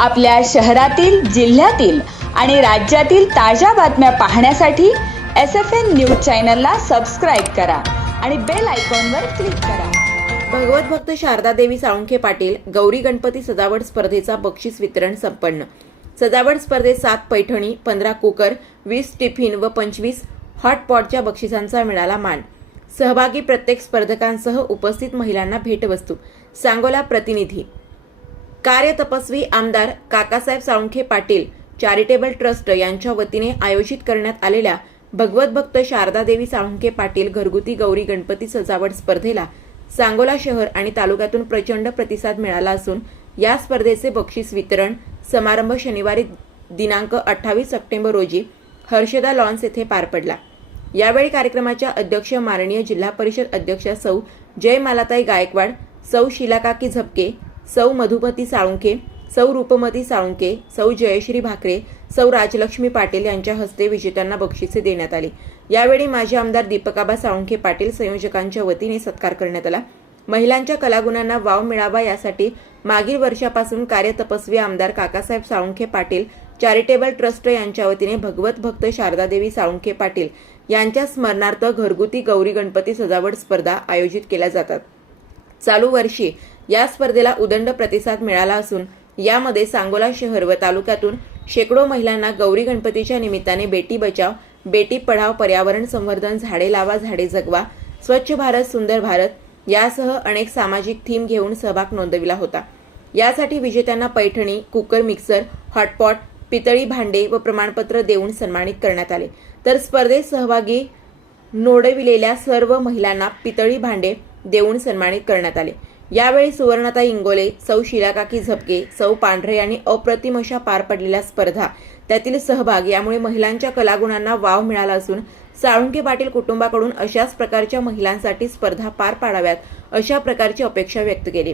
आपल्या शहरातील जिल्ह्यातील आणि राज्यातील ताज्या बातम्या पाहण्यासाठी एस एफ एन न्यूज चॅनलला सबस्क्राईब करा आणि बेल आयकॉनवर क्लिक करा. भगवत भक्त शारदा देवी साळुंखे पाटील गौरी गणपती सजावट स्पर्धेचा बक्षीस वितरण संपन्न. सजावट स्पर्धेत सात पैठणी पंधरा कुकर वीस टिफिन व पंचवीस हॉटपॉटच्या बक्षिसांचा मिळाला मान. सहभागी प्रत्येक स्पर्धकांसह उपस्थित महिलांना भेटवस्तू. सांगोला प्रतिनिधी कार्यतपस्वी आमदार काकासाहेब साळुंखे पाटील चॅरिटेबल ट्रस्ट यांच्या वतीने आयोजित करण्यात आलेल्या भगवत भक्त शारदा देवी साळुंखे पाटील घरगुती गौरी गणपती सजावट स्पर्धेला सांगोला शहर आणि तालुक्यातून प्रचंड प्रतिसाद मिळाला असून या स्पर्धेचे बक्षीस वितरण समारंभ शनिवारी दिनांक अठ्ठावीस सप्टेंबर रोजी हर्षदा लॉन्स येथे पार पडला. यावेळी कार्यक्रमाच्या अध्यक्ष माननीय जिल्हा परिषद अध्यक्षा सौ जय मालाताई गायकवाड सौ शिलाकाकी झपके सौ मधुपती साळुंखे सौ रूपमती साळुंखे सौ जयश्री भाकरे सौ राजलक्ष्मी पाटील यांच्या हस्ते विजेत्यांना बक्षिसे देण्यात आली. यावेळी माजी आमदार दीपकाबा साळुंखे पाटील संयोजकांच्या वतीने सत्कार करण्यात आला. महिलांच्या कलागुणांना वाव मिळावा यासाठी मागील वर्षापासून कार्यतपस्वी आमदार काकासाहेब साळुंखे पाटील चॅरिटेबल ट्रस्ट यांच्या वतीने भगवत भक्त शारदादेवी साळुंखे पाटील यांच्या स्मरणार्थ घरगुती गौरी गणपती सजावट स्पर्धा आयोजित केल्या जातात. चालू वर्षी या स्पर्धेला उदंड प्रतिसाद मिळाला असून यामध्ये सांगोला शहर व तालुक्यातून शेकडो महिलांना गौरी गणपतीच्या निमित्ताने बेटी बचाव बेटी पढाव पर्यावरण संवर्धन झाडे लावा झाडे जगवा स्वच्छ भारत सुंदर भारत यासह अनेक सामाजिक थीम घेऊन सहभाग नोंदविला होता. यासाठी विजेत्यांना पैठणी कुकर मिक्सर हॉटपॉट पितळी भांडे व प्रमाणपत्र देऊन सन्मानित करण्यात आले. तर स्पर्धेत सहभागी नोडविलेल्या सर्व महिलांना पितळी भांडे देऊन सन्मानित करण्यात आले. यावेळी सुवर्णता इंगोले सौ शिलाकाकी झपके सौ पांढरे यांनी अप्रतिम अशा पार पडलेल्या स्पर्धा. त्यातील सहभाग यामुळे महिलांच्या कलागुणांना वाव मिळाला असून साळुंके पाटील कुटुंबाकडून अशाच प्रकारच्या महिलांसाठी स्पर्धा पार पाडाव्यात अशा प्रकारची अपेक्षा व्यक्त केली.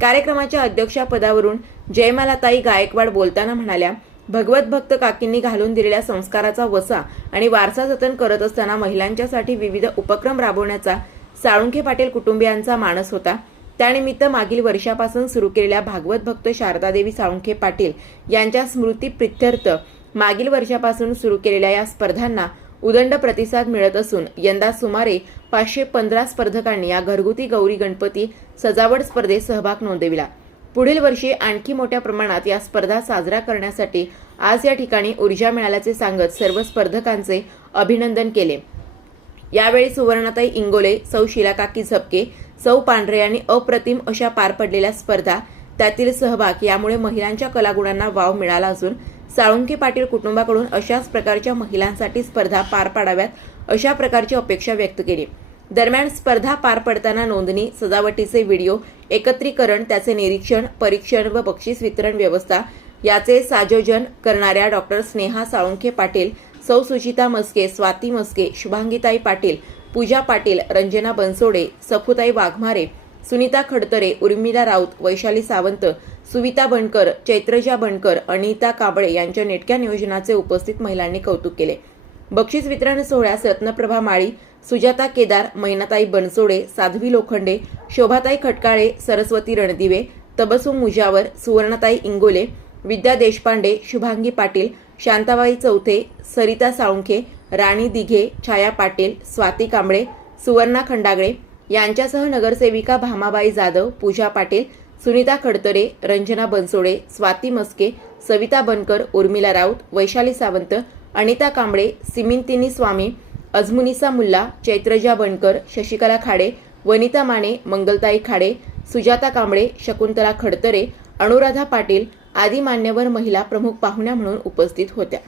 कार्यक्रमाच्या अध्यक्षपदावरून जयमालाताई गायकवाड बोलताना म्हणाल्या भगवत भक्त काकींनी घालून दिलेल्या संस्काराचा वसा आणि वारसा जतन करत असताना महिलांच्यासाठी विविध उपक्रम राबवण्याचा साळुंखे पाटील कुटुंबियांचा मानस होता. त्यानिमित्त मागील वर्षापासून सुरू केलेल्या भागवत भक्त शारदादेवी साळुंखे पाटील यांच्या स्मृती प्रित्यर्थ मागील वर्षापासून सुरू केलेल्या या स्पर्धांना उदंड प्रतिसाद मिळत असून यंदा सुमारे पाचशे पंधरा स्पर्धकांनी या घरगुती गौरी गणपती सजावट स्पर्धेत सहभाग नोंदविला. पुढील वर्षी आणखी मोठ्या प्रमाणात या स्पर्धा साजरा करण्यासाठी आज या ठिकाणी ऊर्जा मिळाल्याचे सांगत सर्व स्पर्धकांचे अभिनंदन केले. यावेळी सुवर्णताई इंगोले सौ शिलाकाकी झपके सौ पांढरे यांनी अप्रतिम अशा पार पडलेल्या स्पर्धा त्यातील सहभाग यामुळे महिलांच्या कलागुणांना वाव मिळाला असून साळुंके पाटील कुटुंबाकडून अशाच प्रकारच्या महिलांसाठी स्पर्धा पार पाडाव्यात अशा प्रकारची अपेक्षा व्यक्त केली. दरम्यान स्पर्धा पार पडताना नोंदणी सजावटीचे व्हिडिओ एकत्रीकरण त्याचे निरीक्षण परीक्षण व बक्षीस वितरण व्यवस्था याचे सायोजन करणाऱ्या डॉक्टर स्नेहा साळुंखे पाटील सौ सुचिता मस्के स्वाती मस्के शुभांगीताई पाटील पूजा पाटील रंजना बनसोडे सखुताई वाघमारे सुनीता खडतरे उर्मिला राऊत वैशाली सावंत सुविता बनकर चैत्रजा बनकर अनिता काबळे यांच्या नेटक्या नियोजनाचे उपस्थित महिलांनी कौतुक केले. बक्षीस वितरण सोहळ्यास रत्नप्रभा माळी सुजाता केदार मैनाताई बनसोडे साध्वी लोखंडे शोभाताई खटकाळे सरस्वती रणदिवे तबसू मुजावर सुवर्णताई इंगोले विद्या देशपांडे शुभांगी पाटील शांताबाई चौथे सरिता साळुंखे राणी दिघे छाया पाटील स्वाती कांबळे सुवर्णा खंडागळे यांच्यासह नगरसेविका भामाबाई जाधव पूजा पाटील सुनीता खडतरे रंजना बनसोडे स्वाती मस्के सविता बनकर उर्मिला राऊत वैशाली सावंत अनिता कांबळे सिमिंतिनी स्वामी अजमुनिसा मुल्ला चैत्रजा बनकर शशिकला खाडे वनिता माने मंगलताई खाडे सुजाता कांबळे शकुंतला खडतरे अनुराधा पाटील आदी मान्यवर महिला प्रमुख पाहुण्या म्हणून उपस्थित होत्या.